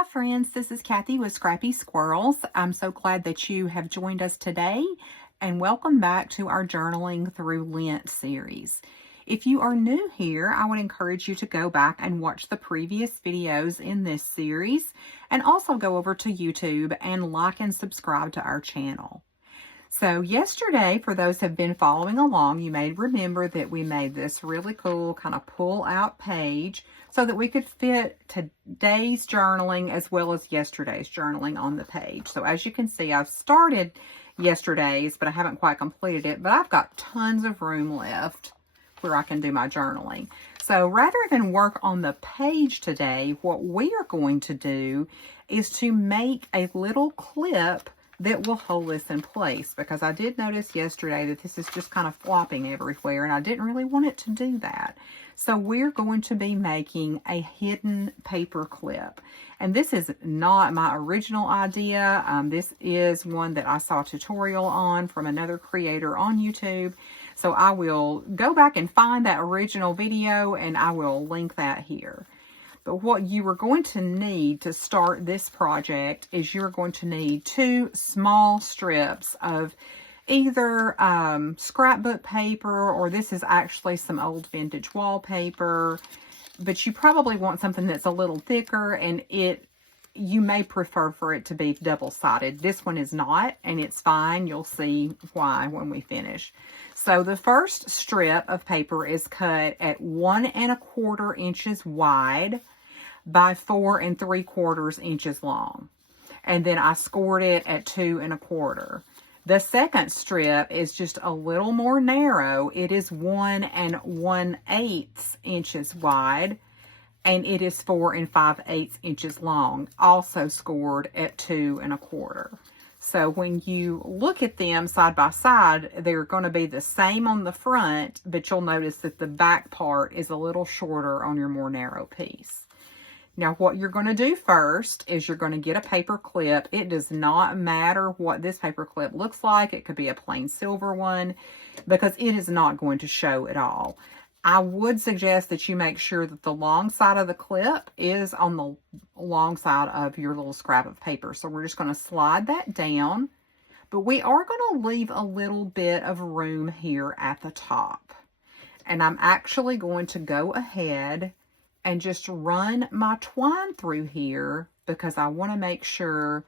Hi friends, this is Kathy with Scrappy Squirrels. I'm so glad that you have joined us today and welcome back to our Journaling Through Lent series. If you are new here, I would encourage you to go back and watch the previous videos in this series and also go over to YouTube and like and subscribe to our channel. So yesterday, for those who have been following along, you may remember that we made this really cool kind of pull out page so that we could fit today's journaling as well as yesterday's journaling on the page. So as you can see, I've started yesterday's, but I haven't quite completed it, but I've got tons of room left where I can do my journaling. So rather than work on the page today, what we are going to do is to make a little clip that will hold this in place, because I did notice yesterday that this is just kind of flopping everywhere and I didn't really want it to do that. So we're going to be making a hidden paper clip, and this is not my original idea. This is one that I saw a tutorial on from another creator on YouTube. So I will go back and find that original video and I will link that here. But what you are going to need to start this project is you're going to need 2 small strips of either scrapbook paper, or this is actually some old vintage wallpaper, but you probably want something that's a little thicker, and you may prefer for it to be double-sided. This one is not, and it's fine. You'll see why when we finish. So the first strip of paper is cut at 1 1/4 inches wide by 4 3/4 inches long. And then I scored it at 2 1/4. The second strip is just a little more narrow. It is 1 1/8 inches wide, and it is 4 5/8 inches long, also scored at 2 1/4. So when you look at them side by side, they're going to be the same on the front, but you'll notice that the back part is a little shorter on your more narrow piece. Now, what you're going to do first is you're going to get a paper clip. It does not matter what this paper clip looks like. It could be a plain silver one, because it is not going to show at all. I would suggest that you make sure that the long side of the clip is on the long side of your little scrap of paper. So we're just going to slide that down, but we are going to leave a little bit of room here at the top. And I'm actually going to go ahead and just run my twine through here, because I want to make sure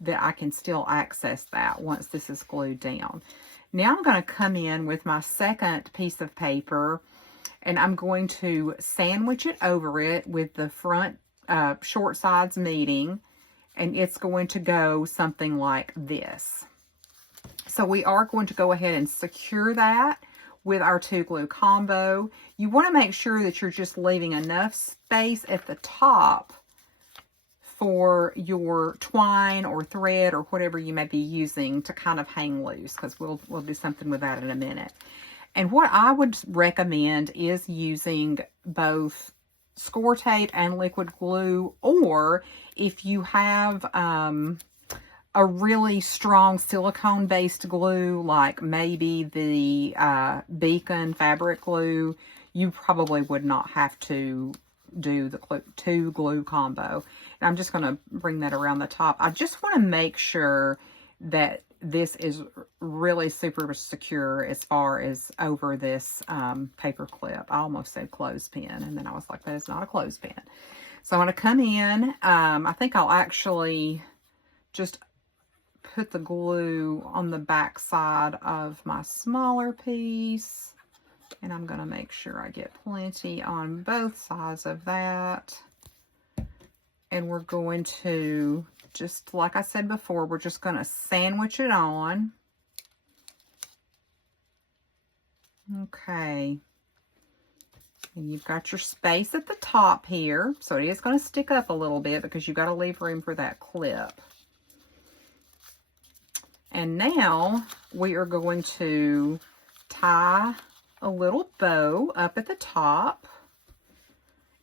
that I can still access that once this is glued down. Now I'm going to come in with my second piece of paper, and I'm going to sandwich it over it with the front short sides meeting, and it's going to go something like this. So we are going to go ahead and secure that with our 2 glue combo. You want to make sure that you're just leaving enough space at the top for your twine or thread or whatever you may be using to kind of hang loose, because we'll do something with that in a minute. And what I would recommend is using both score tape and liquid glue, or if you have a really strong silicone-based glue, like maybe the Beacon fabric glue, you probably would not have to do the 2 glue combo. And I'm just going to bring that around the top. I just want to make sure that this is really super secure as far as over this paper clip. I almost said clothespin, and then I was like, that is not a clothespin. So I'm going to come in. I think I'll actually just put the glue on the back side of my smaller piece, and I'm going to make sure I get plenty on both sides of that. And we're going to, just like I said before, we're just going to sandwich it on. Okay. And you've got your space at the top here, so it is going to stick up a little bit because you've got to leave room for that clip. And now we are going to tie a little bow up at the top.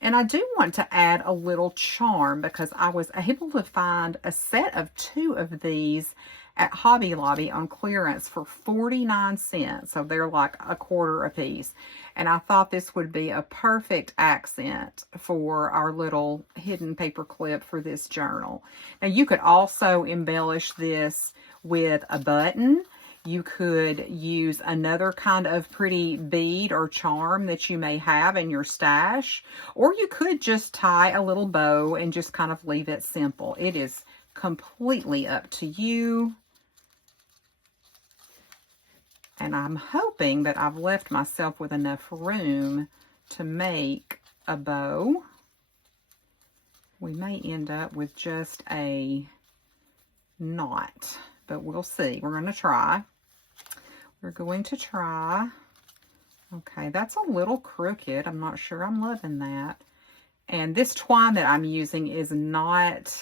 And I do want to add a little charm, because I was able to find a set of 2 of these at Hobby Lobby on clearance for 49 cents. So they're like a quarter a piece. And I thought this would be a perfect accent for our little hidden paper clip for this journal. Now you could also embellish this with a button. You could use another kind of pretty bead or charm that you may have in your stash, or you could just tie a little bow and just kind of leave it simple. It is completely up to you. And I'm hoping that I've left myself with enough room to make a bow. We may end up with just a knot, but we'll see. We're going to try. We're going to try. Okay, that's a little crooked. I'm not sure I'm loving that. And this twine that I'm using is not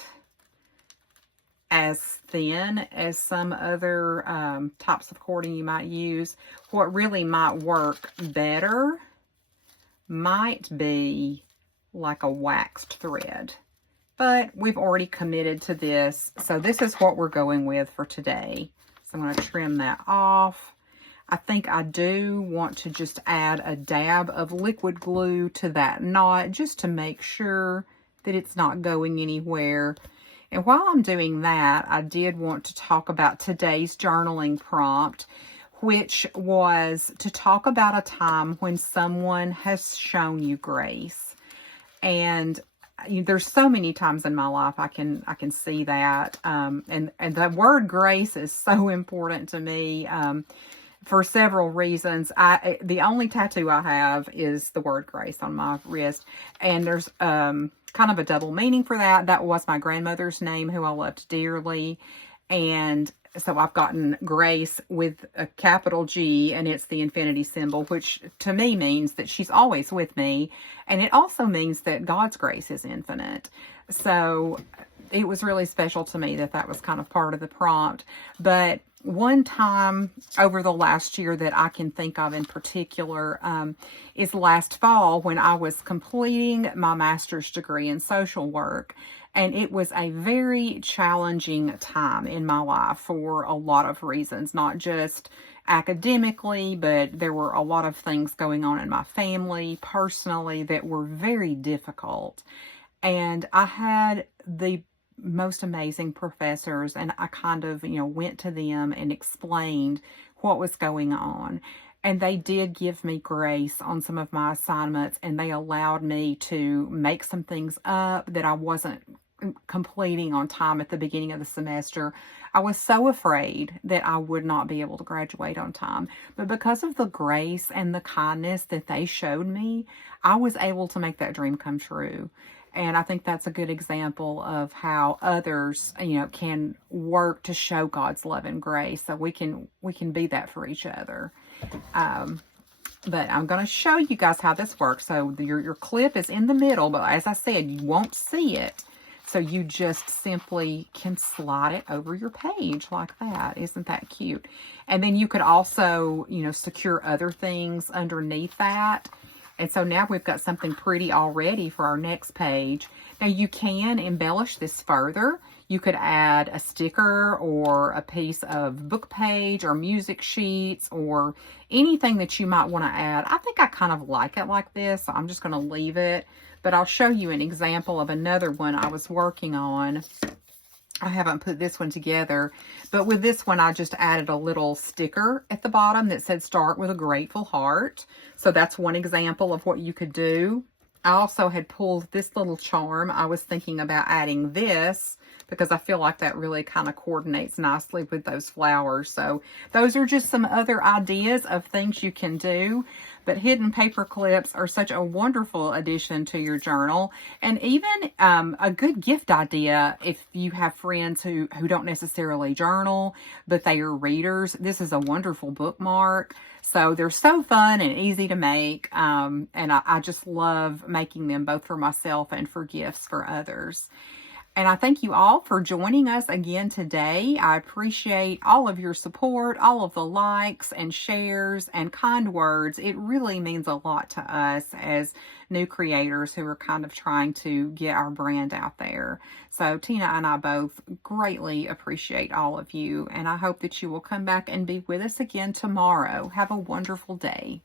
as thin as some other types of cording you might use. What really might work better might be like a waxed thread. But we've already committed to this, so this is what we're going with for today. So I'm going to trim that off. I think I do want to just add a dab of liquid glue to that knot just to make sure that it's not going anywhere. And while I'm doing that, I did want to talk about today's journaling prompt, which was to talk about a time when someone has shown you grace. And there's so many times in my life I can see that. And the word grace is so important to me. For several reasons. The only tattoo I have is the word grace on my wrist. And there's kind of a double meaning for that. That was my grandmother's name, who I loved dearly. And so I've gotten grace with a capital G, and it's the infinity symbol, which to me means that she's always with me. And it also means that God's grace is infinite. So it was really special to me that was kind of part of the prompt. But one time over the last year that I can think of in particular is last fall when I was completing my master's degree in social work. And it was a very challenging time in my life for a lot of reasons, not just academically, but there were a lot of things going on in my family, personally, that were very difficult. And I had the most amazing professors, and I kind of, went to them and explained what was going on. And they did give me grace on some of my assignments, and they allowed me to make some things up that I wasn't completing on time at the beginning of the semester. I was so afraid that I would not be able to graduate on time. But because of the grace and the kindness that they showed me, I was able to make that dream come true. And I think that's a good example of how others, can work to show God's love and grace. So we can be that for each other. But I'm going to show you guys how this works. So your clip is in the middle, but as I said, you won't see it. So you just simply can slide it over your page like that. Isn't that cute? And then you could also, secure other things underneath that. And so now we've got something pretty already for our next page. Now you can embellish this further. You could add a sticker or a piece of book page or music sheets or anything that you might want to add. I think I kind of like it like this, so I'm just going to leave it. But I'll show you an example of another one I was working on. I haven't put this one together, but with this one, I just added a little sticker at the bottom that said start with a grateful heart. So that's one example of what you could do. I also had pulled this little charm. I was thinking about adding this because I feel like that really kind of coordinates nicely with those flowers. So those are just some other ideas of things you can do. But hidden paper clips are such a wonderful addition to your journal. And even a good gift idea if you have friends who don't necessarily journal, but they are readers. This is a wonderful bookmark. So they're so fun and easy to make. And I just love making them both for myself and for gifts for others. And I thank you all for joining us again today. I appreciate all of your support, all of the likes and shares and kind words. It really means a lot to us as new creators who are kind of trying to get our brand out there. So Tina and I both greatly appreciate all of you, and I hope that you will come back and be with us again tomorrow. Have a wonderful day.